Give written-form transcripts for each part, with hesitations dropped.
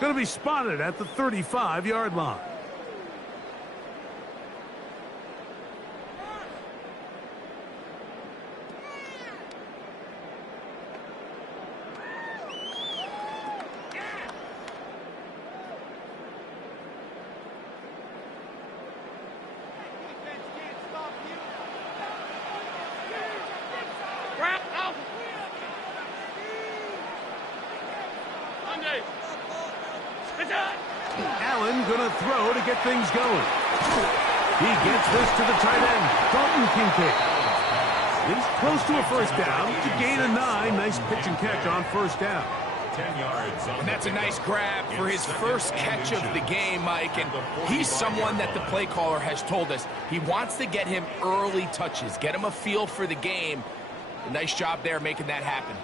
Going to be spotted at the 35-yard line. Allen going to throw to get things going. He gets this to the tight end, Dalton Kincaid. He's close to a first down to gain a 9. Nice pitch and catch on first down. 10 yards. And that's a nice grab for his first catch of the game, Mike. And he's someone that the play caller has told us he wants to get him early touches, get him a feel for the game. A nice job there making that happen.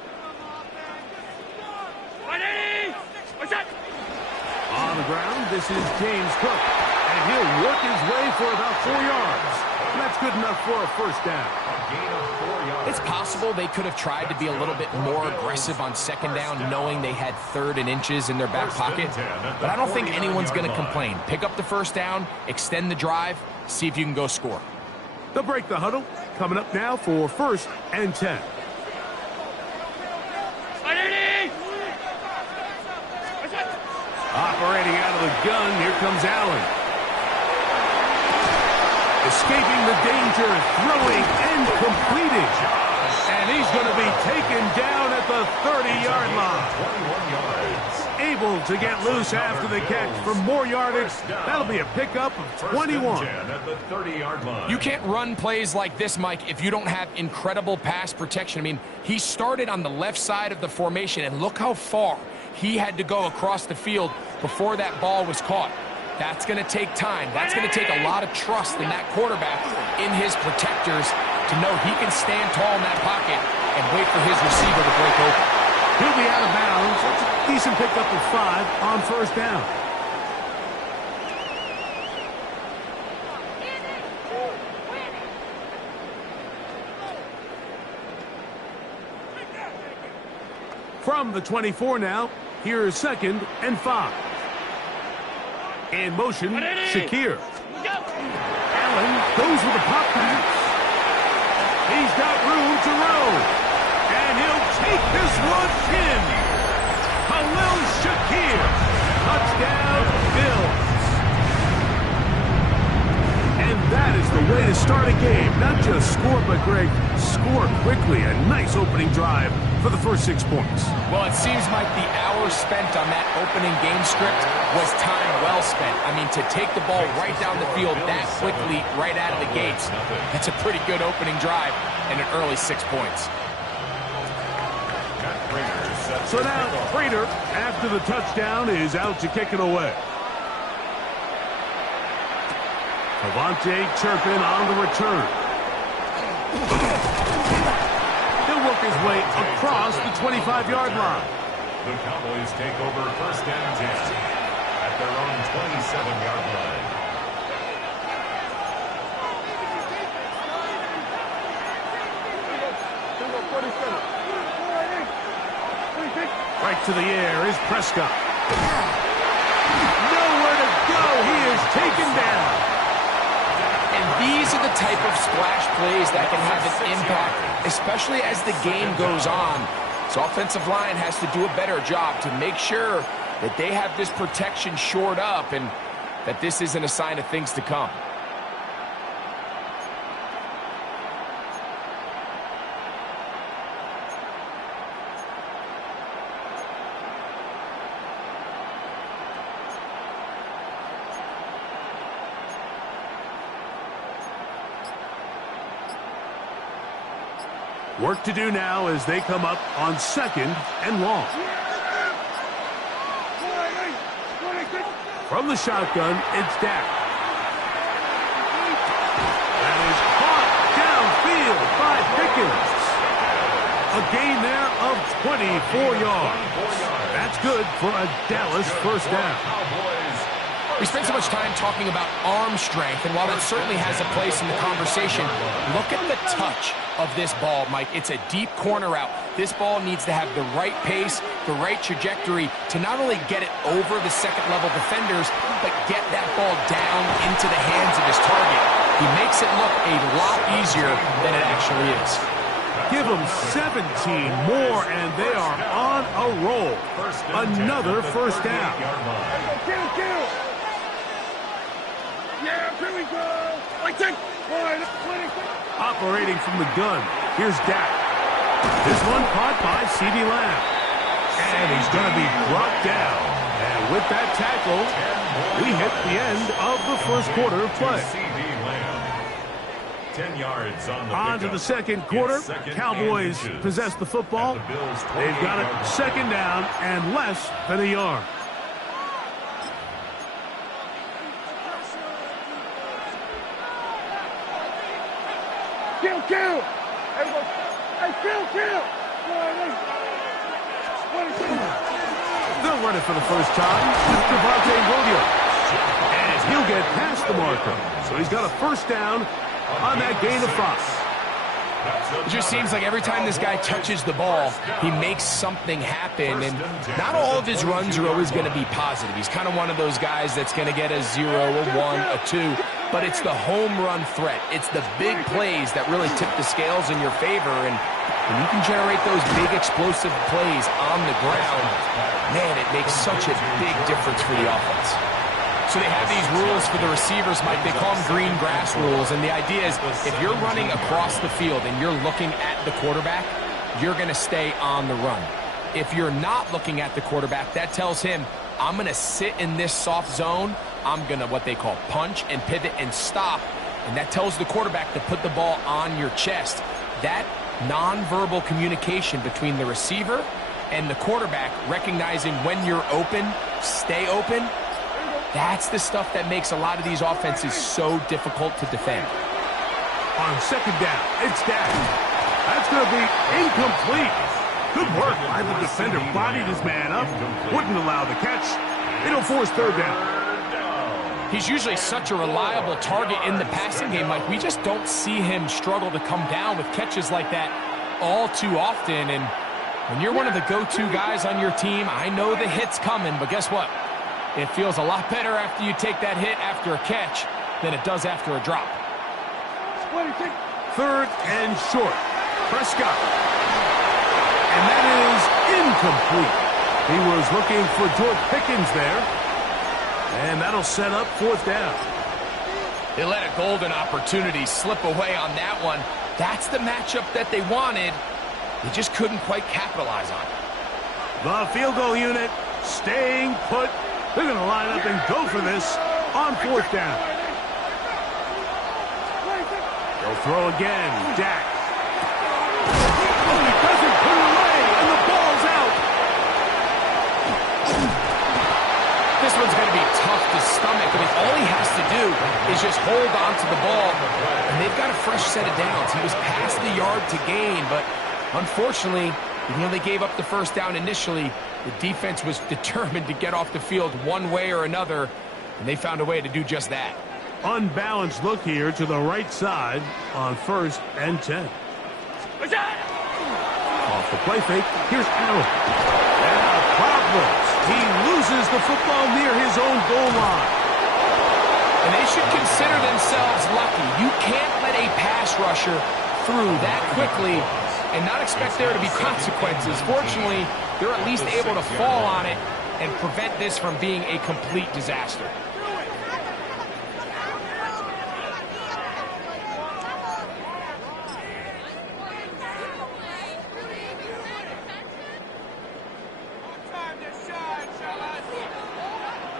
On the ground, this is James Cook, and he'll work his way for about 4 yards. And that's good enough for a first down. A gain of 4 yards. It's possible they could have tried to be a little bit more aggressive on second down, knowing they had 3rd and inches in their back pocket. But I don't think anyone's going to complain. Pick up the first down, extend the drive, see if you can go score. They'll break the huddle. Coming up now for 1st and 10. Operating out of the gun, here comes Allen. Escaping the danger, throwing and completing. And he's going to be taken down at the 30-yard line. 21 yards. Able to get loose after the catch for more yardage. That'll be a pickup of 21. At the 30-yard line. You can't run plays like this, Mike, if you don't have incredible pass protection. I mean, he started on the left side of the formation, and look how far he had to go across the field before that ball was caught. That's going to take time. That's going to take a lot of trust in that quarterback, in his protectors, to know he can stand tall in that pocket and wait for his receiver to break open. He'll be out of bounds. That's a decent pickup of 5 on first down. From the 24 now, here's 2nd and 5. In motion, Shakir. Allen goes with the pop pass. He's got room to roll. And he'll take this one in. Khalil Shakir. Touchdown, Bills. And that is the way to start a game. Not just score, but, Greg, score quickly. A nice opening drive for the first 6 points. Well, it seems like the hour spent on that opening game script was time well spent. I mean, to take the ball right down the field that quickly, right out of the gates, that's a pretty good opening drive and an early 6 points. So now, Prater, after the touchdown, is out to kick it away. Avante Turpin on the return. He'll work his way across the 25-yard line. The Cowboys take over 1st and 10 at their own 27-yard line. Right to the air is Prescott. Nowhere to go. He is taken down. And these are the type of splash plays that can have an impact, especially as the game goes on. So offensive line has to do a better job to make sure that they have this protection shored up and that this isn't a sign of things to come. Work to do now as they come up on 2nd and long. From the shotgun, it's Dak. That is caught downfield by Pickens. A gain there of 24 yards. That's good for a Dallas first down. Cowboys We spend so much time talking about arm strength, and while that certainly has a place in the conversation, look at the touch of this ball, Mike. It's a deep corner route. This ball needs to have the right pace, the right trajectory to not only get it over the second-level defenders, but get that ball down into the hands of his target. He makes it look a lot easier than it actually is. Give them 17 more, and they are on a roll. Another first down. Yeah, here we go. Operating from the gun, here's Dak. This one caught by C.D. Lamb. And he's going to be brought down. And with that tackle, we hit the end of the first quarter of play. 10 yards on to the second quarter. Cowboys possess the football. They've got it second down and less than a yard. Kill! Hey, kill! They'll run it for the first time with Javonte Williams. And he'll get past the marker. So he's got a first down on that gain of 5. It just seems like every time this guy touches the ball, he makes something happen, and not all of his runs are always going to be positive. He's kind of one of those guys that's going to get a 0, a 1, a 2, but it's the home run threat. It's the big plays that really tip the scales in your favor, and when you can generate those big explosive plays on the ground, man, it makes such a big difference for the offense. So they have these rules for the receivers, Mike. They call them green grass rules. And the idea is if you're running across the field and you're looking at the quarterback, you're going to stay on the run. If you're not looking at the quarterback, that tells him, I'm going to sit in this soft zone. I'm going to what they call punch and pivot and stop. And that tells the quarterback to put the ball on your chest. That nonverbal communication between the receiver and the quarterback, recognizing when you're open, stay open, that's the stuff that makes a lot of these offenses so difficult to defend. On second down, it's Dak. That's going to be incomplete. Good work by the defender. Bodied his man up. Wouldn't allow the catch. It'll force third down. He's usually such a reliable target in the passing game. Like, we just don't see him struggle to come down with catches like that all too often. And when you're one of the go-to guys on your team, I know the hit's coming, but guess what? It feels a lot better after you take that hit after a catch than it does after a drop. Third and short. Prescott. And that is incomplete. He was looking for George Pickens there. And that'll set up fourth down. They let a golden opportunity slip away on that one. That's the matchup that they wanted. They just couldn't quite capitalize on it. The field goal unit staying put. They're going to line up and go for this on fourth down. They'll throw again. Dak. Oh, he doesn't put it away, and the ball's out. This one's going to be tough to stomach. I mean, all he has to do is just hold on to the ball, and they've got a fresh set of downs. He was past the yard to gain, but unfortunately, even though they gave up the first down initially, the defense was determined to get off the field one way or another, and they found a way to do just that. Unbalanced look here to the right side on 1st and 10. Off the play fake, here's Allen. And problems. He loses the football near his own goal line. And they should consider themselves lucky. You can't let a pass rusher through that quickly and not expect there to be consequences. Fortunately, they're at least able to fall on it and prevent this from being a complete disaster.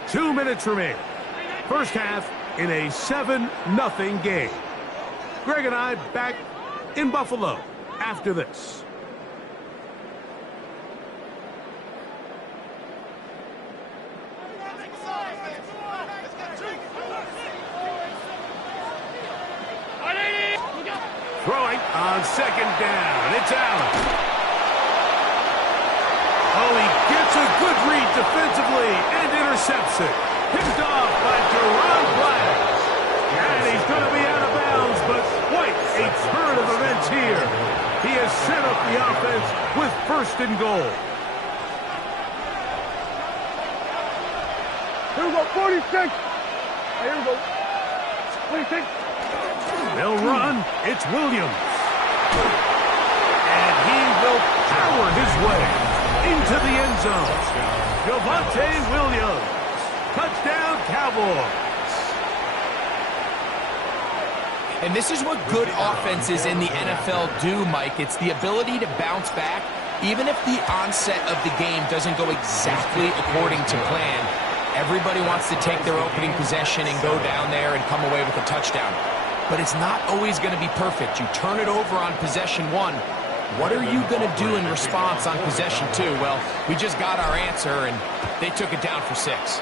Two minutes remain. First half in a 7-0 game. Greg and I back in Buffalo after this. Throwing on second down. It's Allen. Oh, he gets a good read defensively and intercepts it. Picked off by set up the offense with 1st and goal. Here we go, 46. Here we go. 26. They'll run. It's Williams. And he will power his way into the end zone. Javonte Williams. Touchdown, Cowboys. And this is what good offenses in the NFL do, Mike. It's the ability to bounce back, even if the onset of the game doesn't go exactly according to plan. Everybody wants to take their opening possession and go down there and come away with a touchdown. But it's not always going to be perfect. You turn it over on possession 1. What are you going to do in response on possession 2? Well, we just got our answer, and they took it down for 6.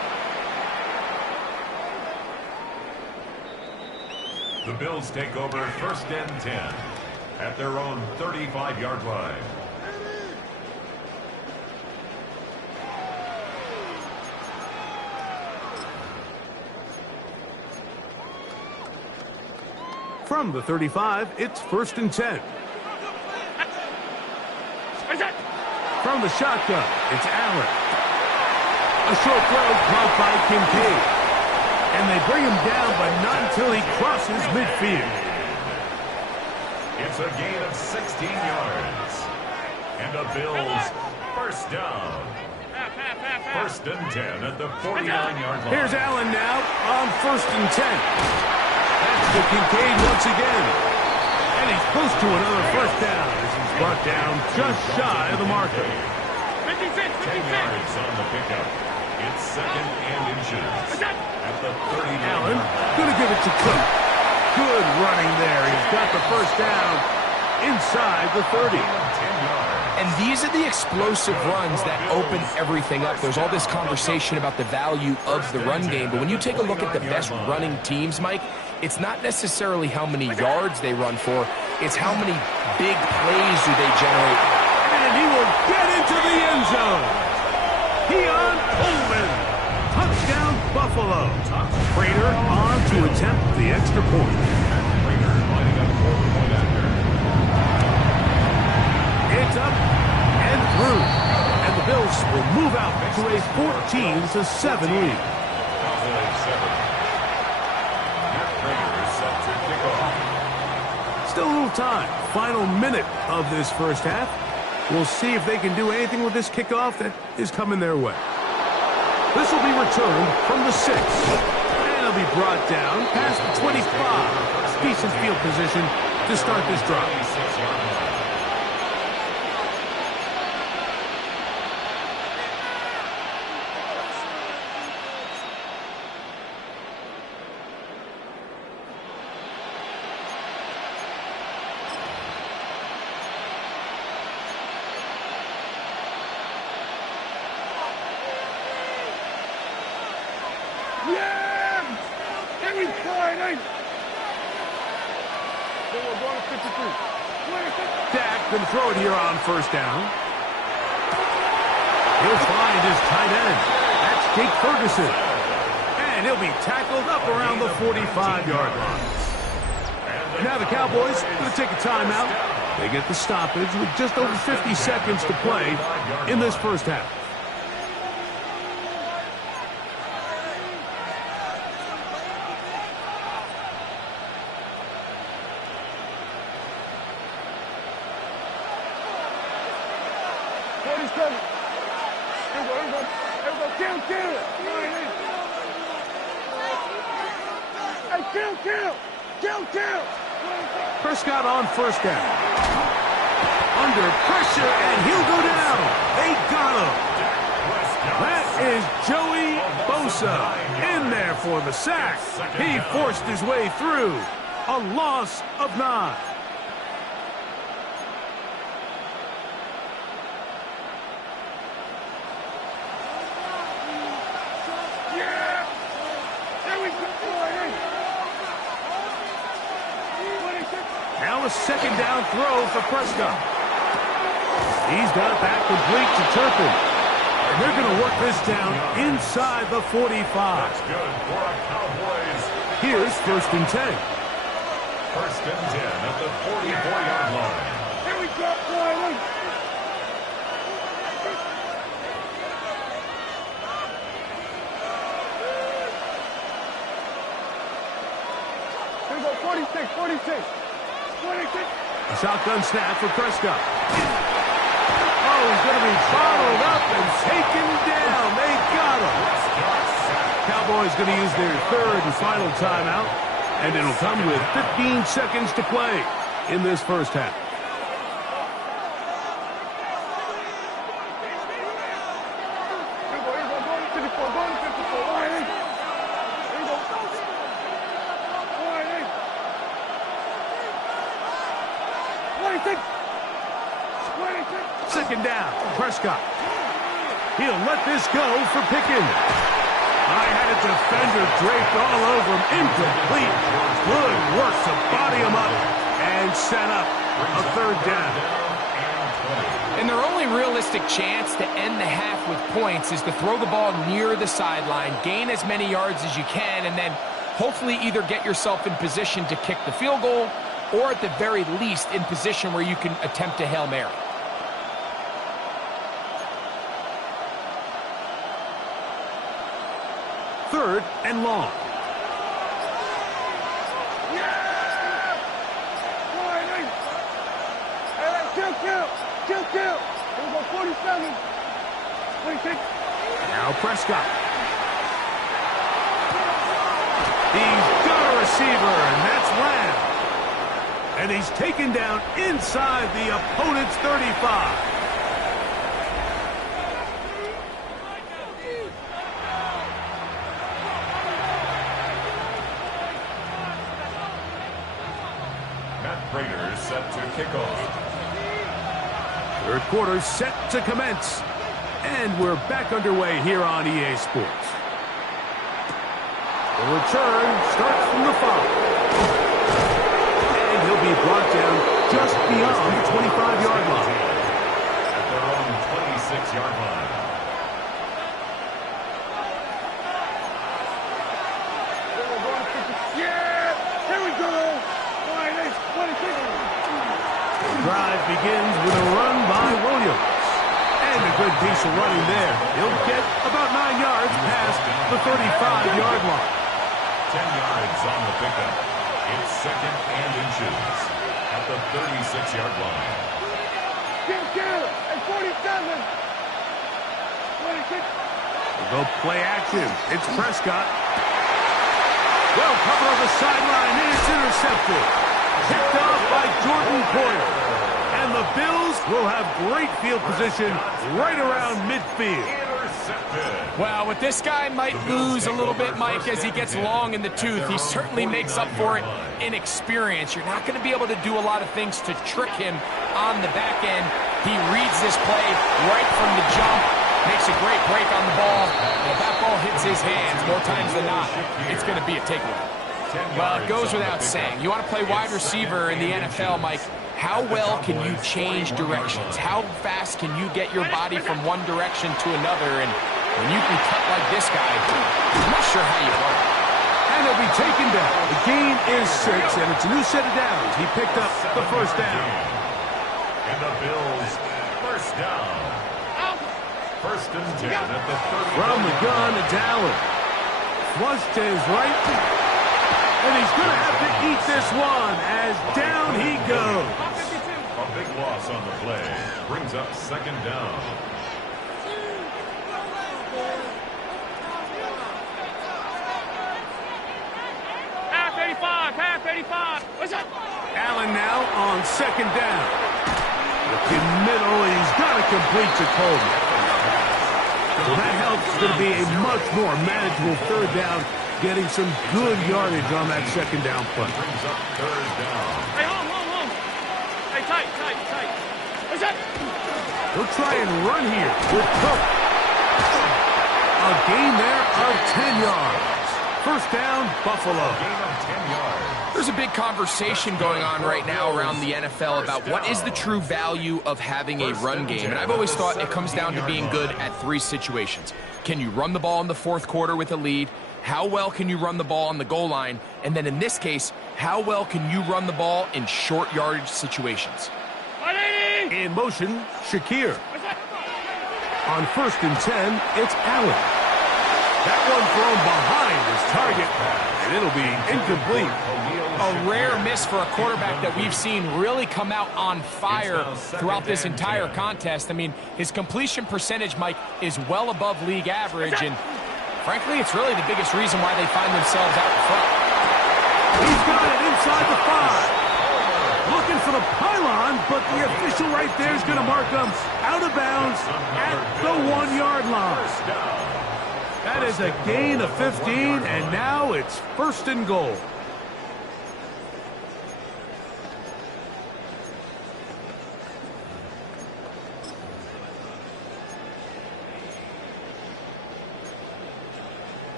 The Bills take over 1st and 10 at their own 35-yard line. From the 35, it's 1st and 10. From the shotgun, it's Allen. A short throw caught by Kincaid. And they bring him down, but not until he crosses midfield. It's a gain of 16 yards. And the Bills 1st down. 1st and 10 at the 49-yard line. Here's Allen now on 1st and 10. That's to Kincaid once again. And he's close to another 1st down as he's brought down just shy of the marker. 10 yards on the pickup. It's 2nd and inches. At the 39. Allen gonna give it to Cook. Good running there. He's got the 1st down inside the 30. And these are the explosive runs that open everything up. There's all this conversation about the value of the run game, but when you take a look at the best running teams, Mike, it's not necessarily how many yards they run for, it's how many big plays do they generate. And he will get into the end zone. Keon Coleman. Touchdown, Buffalo. Prater on to attempt the extra point. Prater lining up for the point after. It's up and through. And the Bills will move out to a 14-7 lead. Cowboys 7. Matt Prater is set to kick off. Still a little time. Final minute of this 1st half. We'll see if they can do anything with this kickoff that is coming their way. This will be returned from the 6. And it'll be brought down past the 25. Decent field position to start this drive. 26-yard line. Yeah! Give me 5, 8. We're going to 53. 26. Dak can throw it here on 1st down. He'll find his tight end. That's Jake Ferguson. And he'll be tackled up around the 45-yard line. Now the Cowboys going to take a timeout. They get the stoppage with just over 50 seconds to play in this 1st half. Prescott on 1st down. Under pressure, and he'll go down. They got him. That is Joey Bosa in there for the sack. He forced his way through. A loss of 9. Now a 2nd down throw for Prescott. He's got that complete to Turpin. And they're going to work this down inside the 45. That's good for a Cowboys. Here's 1st and 10. 1st and 10 at the 44-yard line. Here we go, 46, 46. 46. A shotgun snap for Prescott. Oh, he's going to be bottled up and taken down. They got him. Cowboys going to use their third and final timeout, and it'll come with 15 seconds to play in this first half. Second down, Prescott. He'll let this go for Pickens. I had a defender draped all over him. Incomplete. Good work to body him up and set up a third down. And their only realistic chance to end the half with points is to throw the ball near the sideline, gain as many yards as you can, and then hopefully either get yourself in position to kick the field goal or at the very least in position where you can attempt a Hail Mary. Third and long. Kill. Here we go, 47. 26. Now Prescott. He's got a receiver, and that's Lamb. And he's taken down inside the opponent's 35. Raiders set to kick off. Third quarter set to commence. And we're back underway here on EA Sports. The return starts from the 5. And he'll be brought down just beyond the 25-yard line. At their own 26-yard line. Drive begins with a run by Williams. And a good piece of running there. He'll get about 9 yards past the 35-yard line. 10 yards on the pickup. It's second and inches at the 36-yard line. Kill, at 47. 26. We'll go play action. It's Prescott. Well, cover of the sideline, and it's intercepted. Picked off by Jordan Poyer. And the Bills will have great field position right around midfield. Well, with this guy might lose a little bit, Mike, as he gets long in the tooth. He certainly makes up for it in experience. You're not going to be able to do a lot of things to trick him on the back end. He reads this play right from the jump, makes a great break on the ball. And if that ball hits his hands more times than not, it's going to be a takeaway. Well, it goes without saying. You want to play wide receiver in the NFL, Mike. How well can you change directions? How fast can you get your body from one direction to another? And when you can cut like this guy, I'm not sure how you run. And he'll be taken down. The gain is 6, and it's a new set of downs. He picked up the first down. And the Bills, first down. First and 10 at the 30. From the gun, it's Allen. Flush to his right. And he's going to have to eat this one as down he goes. A big loss on the play. Brings up second down. Half 85. What's up? Allen now on second down. Looking middle, he's got to complete to Coleman. So that helps. It's going to be a much more manageable third down, getting some good yardage on that second down play. Brings up third down. Hey, home. Hey, tight. What's up? He'll try and run here with Cook. A gain there of 10 yards. First down, Buffalo. Gain of 10 yards. There's a big conversation going on right now around the NFL about what is the true value of having a run game. And I've always thought it comes down to being good at 3 situations. Can you run the ball in the fourth quarter with a lead? How well can you run the ball on the goal line? And then in this case, how well can you run the ball in short yardage situations? In motion, Shakir. On first and 10, it's Allen. That one thrown behind his target, and it'll be incomplete. A rare miss for a quarterback that we've seen really come out on fire throughout this entire contest. I mean, his completion percentage, Mike, is well above league average, and frankly, it's really the biggest reason why they find themselves out in front. He's got it inside the 5. Looking for the pylon, but the official right there is going to mark him out of bounds at the 1-yard line. That is a gain of 15, and now it's 1st and goal.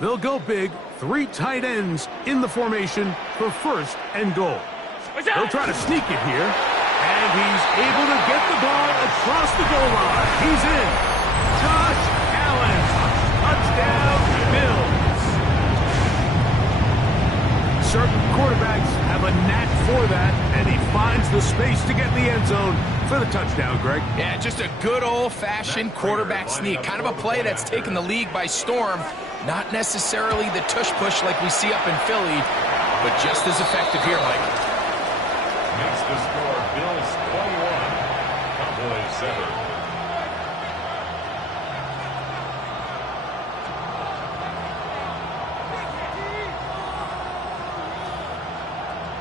They'll go big, 3 tight ends in the formation for 1st and goal. They'll try to sneak it here, and he's able to get the ball across the goal line. He's in. Josh Allen, touchdown, Bills. Certain quarterbacks have a knack for that, and he finds the space to get in the end zone for the touchdown, Greg. Yeah, just a good old-fashioned quarterback sneak. Kind of a play that's taken the league by storm. Not necessarily the tush-push like we see up in Philly, but just as effective here, Mike. Makes the score Bills 21, Cowboys 7.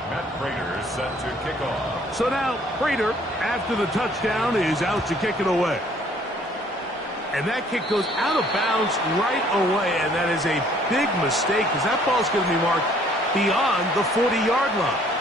Matt Prater set to kick off. So now Prater, after the touchdown, is out to kick it away. And that kick goes out of bounds right away, and that is a big mistake because that ball's going to be marked beyond the 40-yard line.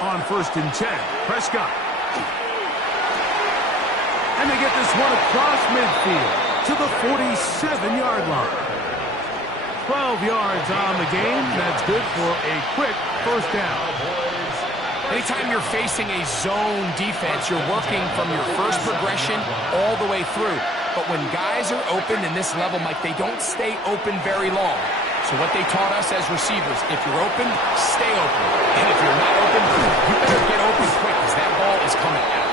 On 1st and 10, Prescott. And they get this one across midfield to the 47-yard line. 12 yards on the game. That's good for a quick 1st down. Anytime you're facing a zone defense, you're working from your first progression all the way through. But when guys are open in this level, Mike, they don't stay open very long. So what they taught us as receivers, if you're open, stay open. And if you're not open, you better get open quick because that ball is coming out.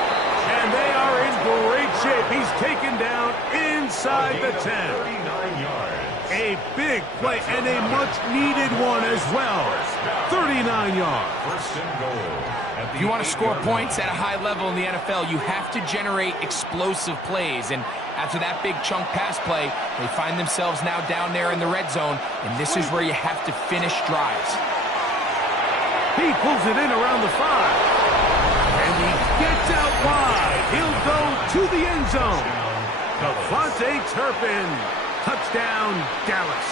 And they are in great shape. He's taken down inside the 10. 39 yards. A big play and a much-needed one as well. 39 yards. 1st and goal. If you want to score points at a high level in the NFL, you have to generate explosive plays. And after that big chunk pass play, they find themselves now down there in the red zone, and this is where you have to finish drives. He pulls it in around the 5. And he gets out wide. He'll go to the end zone. Devontae Turpin. Touchdown, Dallas.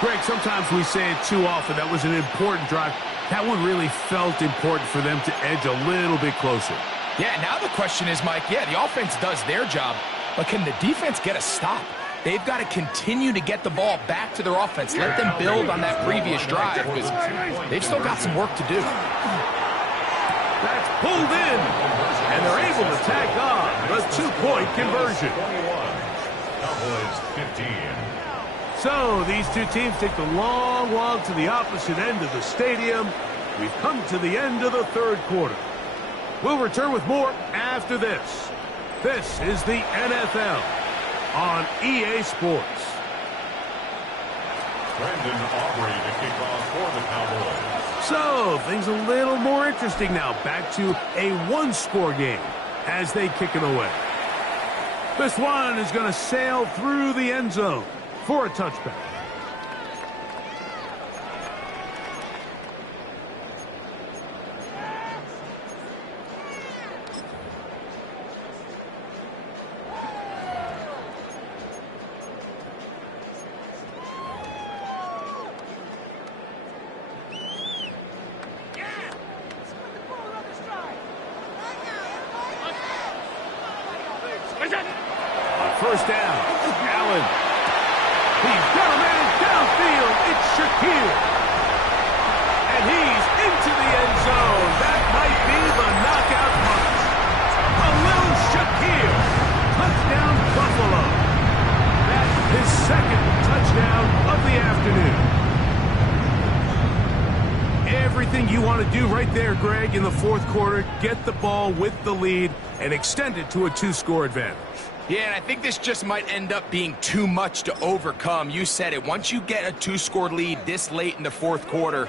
Greg, sometimes we say it too often. That was an important drive. That one really felt important for them to edge a little bit closer. Yeah, now the question is, Mike, yeah, the offense does their job, but can the defense get a stop? They've got to continue to get the ball back to their offense. Let them build on that previous drive because they've still got some work to do. That's pulled in, and they're able to tack on the 2-point conversion. Cowboys 15. So these two teams take the long walk to the opposite end of the stadium. We've come to the end of the 3rd quarter. We'll return with more after this. This is the NFL on EA Sports. Brandon Aubrey to kick off for the Cowboys. So things a little more interesting now. Back to a 1-score game as they kick it away. This one is going to sail through the end zone for a touchback. On 1st down, Allen. He's got a man downfield. It's Shakir. afternoon. Everything you want to do right there, Greg, in the fourth quarter, get the ball with the lead and extend it to a 2-score advantage. Yeah, and I think this just might end up being too much to overcome. You said it. Once you get a 2-score lead this late in the fourth quarter,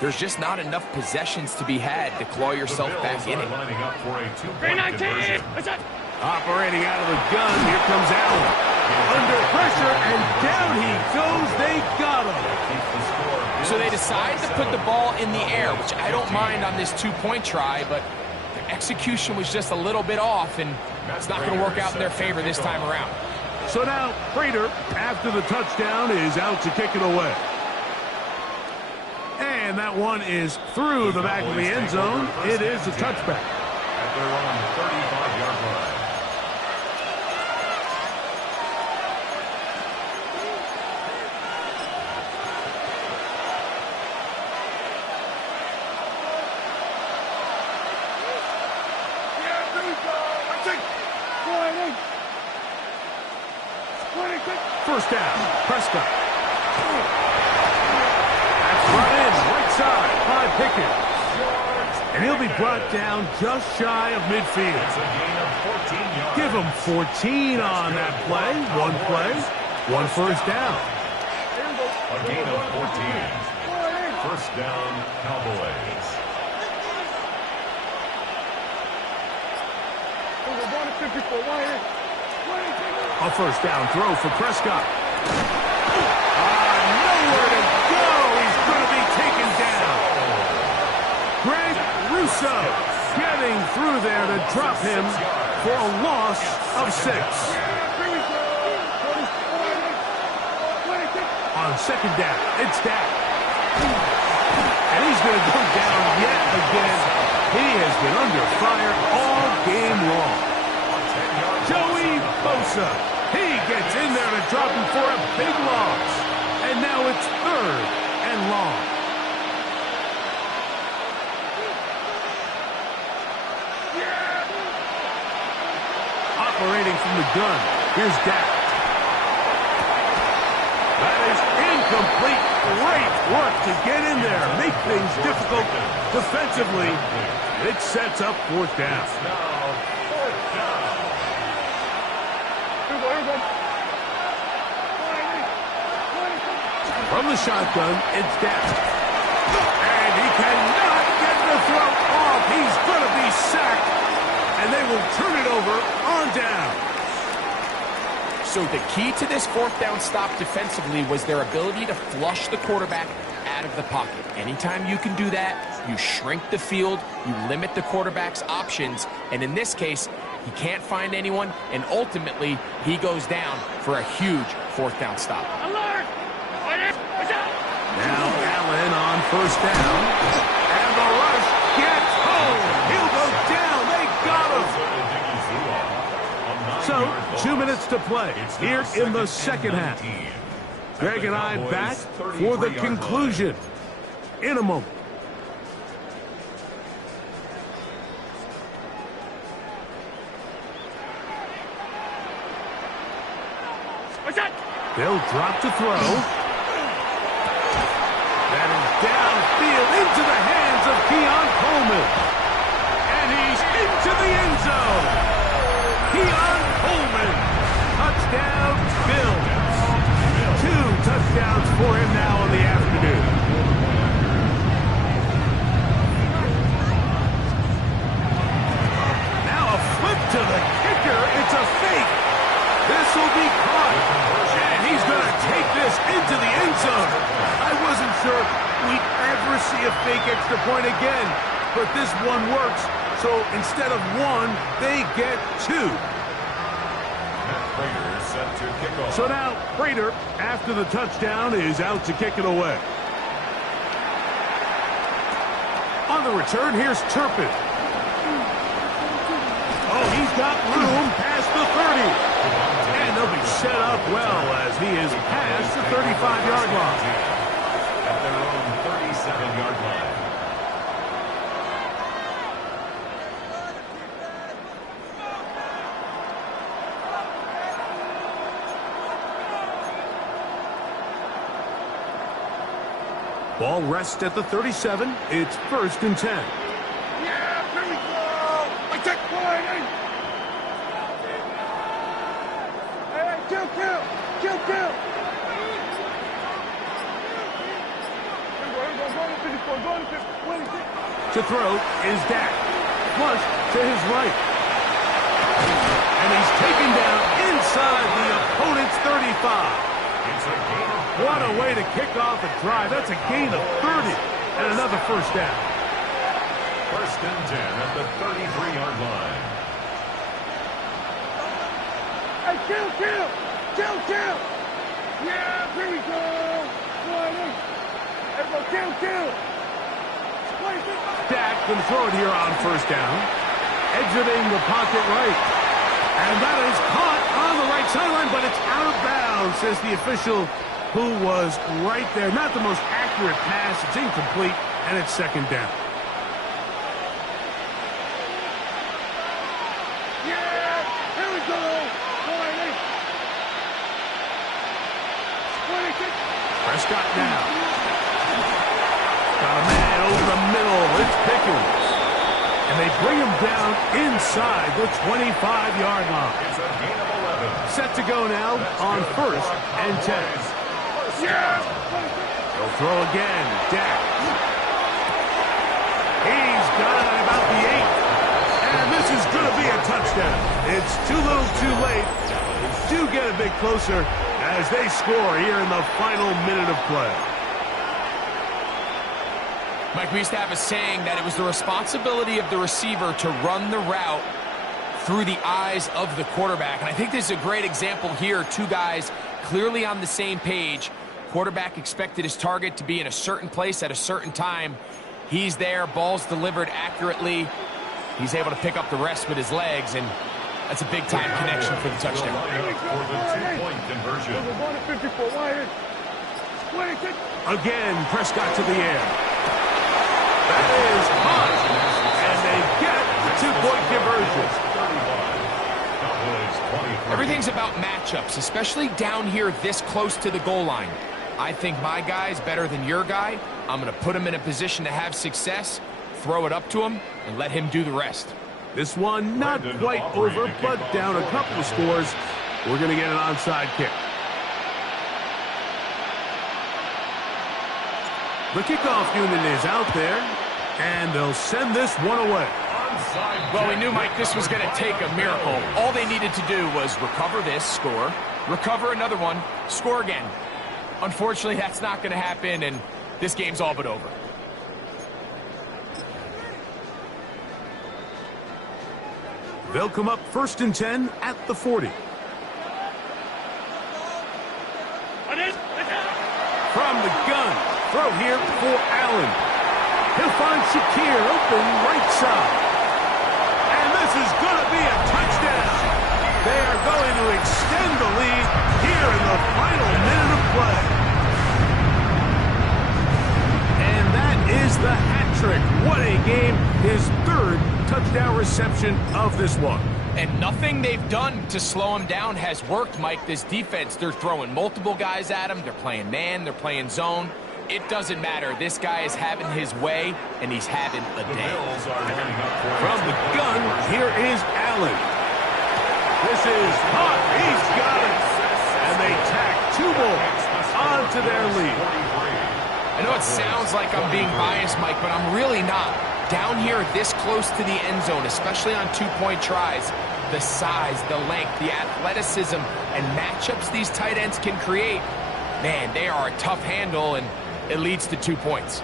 there's just not enough possessions to be had to claw yourself back in it. Lining up for a two-point conversion. Operating out of the gun, here comes Allen. Under pressure, and down he goes. They got him. So they decide to put the ball in the air, which I don't mind on this 2-point try, but their execution was just a little bit off, and it's not going to work out in their favor this time around. So now, Prater, after the touchdown, is out to kick it away. And that one is through the back of the end zone. It is a touchback. At their own 35-yard line. First down, Prescott. That's brought in, right side, by Pickens. And he'll be brought down just shy of midfield. It's a gain of 14 yards. Give him 14 on that play. One first down. A gain of 14. First down, Cowboys. A first down throw for Prescott. Nowhere to go. He's going to be taken down. Greg Russo getting through there to drop him for a loss of 6. On second down, it's Dak. And he's going to go down yet again. He has been under fire all game long. Joey Bosa. He gets in there to drop him for a big loss. And now it's 3rd and long. Operating from the gun. Here's Dak. That is incomplete. Great work to get in there. Make things difficult defensively. It sets up 4th down. From the shotgun, it's Dak. And he cannot get the throw off. He's going to be sacked. And they will turn it over on down. So the key to this 4th down stop defensively was their ability to flush the quarterback out of the pocket. Anytime you can do that, you shrink the field, you limit the quarterback's options, and in this case, he can't find anyone, and ultimately, he goes down for a huge 4th down stop. Now Allen on first down. And the rush gets home. He'll go down. They got him. So, 2 minutes to play here in the second half. Greg and I back for the conclusion in a moment. They'll drop to throw. That is downfield into the hands of Keon Coleman. And he's into the end zone. Keon Coleman. Touchdown, Bills. 2 touchdowns for him now in the afternoon. Now a flip to the kicker. It's a fake. This will be caught. And he's going to take this into the end zone. I wasn't sure we'd ever see a fake extra point again. But this one works. So instead of 1, they get 2. Prater set to kick off. So now Prater, after the touchdown, is out to kick it away. On the return, here's Turpin. Oh, he's got room past the 30. And they'll be set up well as he is past the 35-yard line. At their own 37-yard line. Ball rests at the 37. It's 1st and 10. Yeah, here we go. I take point. Hey, kill. Here we go. Go to 54. Go to 50. To throw is Dak. Flush to his right. And he's taken down inside the opponent's 35. It's a gain of 30. What a way to kick off a drive. That's a gain of 30 and another first down. 1st and 10 at the 33-yard line. Hey, kill. Yeah, here we go. Everybody, kill. Dak can throw it here on 1st down. Exiting the pocket right. And that is caught on the right sideline, but it's out of bounds, says the official who was right there. Not the most accurate pass. It's incomplete, and it's 2nd down. Yeah, here we go. Prescott now. Got a man over the middle. It's Pickens. And they bring him down inside the 25-yard line. It's a gain of 11. Set to go now on 1st and 10. Yeah. He'll throw again. Dak. He's got it at about the 8. And this is going to be a touchdown. It's too little too late. Do get a bit closer as they score here in the final minute of play. Mike, we used to have a saying that it was the responsibility of the receiver to run the route through the eyes of the quarterback. And I think this is a great example here. Two guys clearly on the same page. Quarterback expected his target to be in a certain place at a certain time. He's there, ball's delivered accurately. He's able to pick up the rest with his legs, and that's a big-time connection for the touchdown. For the 2-point conversion. Again, Prescott to the air. That is hot, and they get the 2-point conversion. Everything's about matchups, especially down here this close to the goal line. I think my guy's better than your guy. I'm going to put him in a position to have success, throw it up to him, and let him do the rest. This one not quite over, but down a couple of scores. We're going to get an onside kick. The kickoff unit is out there, and they'll send this one away. Well, we knew, Mike, this was going to take a miracle. All they needed to do was recover this, score, recover another one, score again. Unfortunately, that's not going to happen, and this game's all but over. They'll come up 1st and 10 at the 40. From the gun, throw here for Allen. He'll find Shakir open right side. And this is going to be a touchdown. They are going to extend the lead here in the final minute of play. And that is the hat trick. What a game. His 3rd touchdown reception of this one. And nothing they've done to slow him down has worked, Mike. This defense, they're throwing multiple guys at him. They're playing man. They're playing zone. It doesn't matter. This guy is having his way, and he's having a day. From the gun, here is Allen. This is hot. He's got it. And they tack 2 more onto their lead. I know it sounds like I'm being biased, Mike, but I'm really not. Down here this close to the end zone, especially on 2-point tries, the size, the length, the athleticism, and matchups these tight ends can create, man, they are a tough handle, and it leads to 2 points.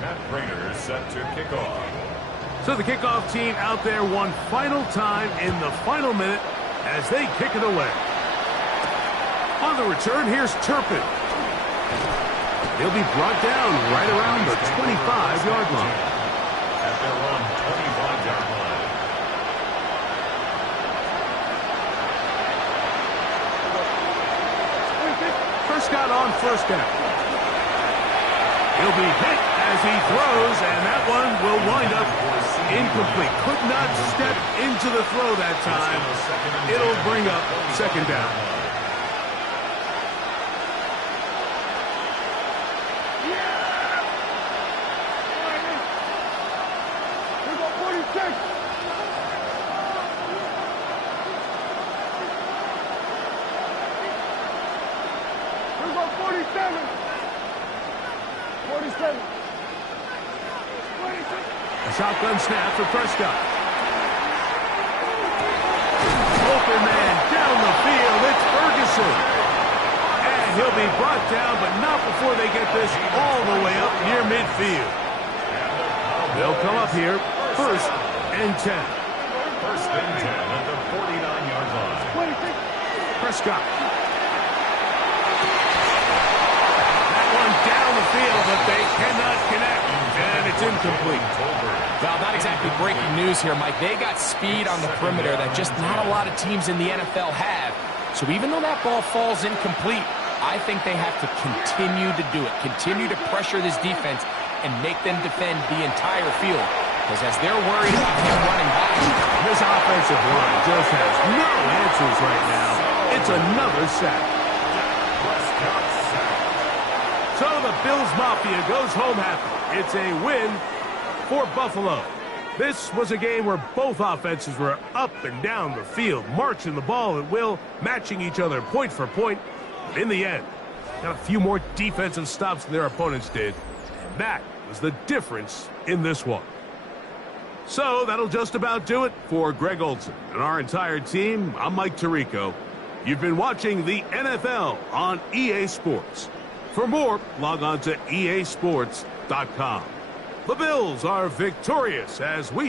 Matt Prater is set to kick off. So the kickoff team out there one final time in the final minute as they kick it away. On the return, here's Turpin. He'll be brought down right around the 25-yard line. At their own 25-yard line. Prescott on 1st down. He'll be hit as he throws, and that one will wind up incomplete. Could not step into the throw that time. It'll bring up 2nd down. 47. A shotgun snap for Prescott. Open man down the field. It's Ferguson. And he'll be brought down, but not before they get this all the way up near midfield. They'll come up here, 1st and 10. 1st and 10 at the 49-yard line. Prescott. That one down the field, but they cannot connect. And it's incomplete. Well, not exactly breaking news here, Mike. They got speed on the perimeter that just not a lot of teams in the NFL have. So even though that ball falls incomplete, I think they have to continue to do it. Continue to pressure this defense and make them defend the entire field. Because as they're worried about him running by, this offensive line just has no answers right now. It's another sack. So the Bills Mafia goes home happy. It's a win for Buffalo. This was a game where both offenses were up and down the field, marching the ball at will, matching each other point for point. But in the end, got a few more defensive stops than their opponents did. And that was the difference in this one. So that'll just about do it for Greg Olson and our entire team. I'm Mike Tirico. You've been watching the NFL on EA Sports. For more, log on to easports.com. The Bills are victorious as we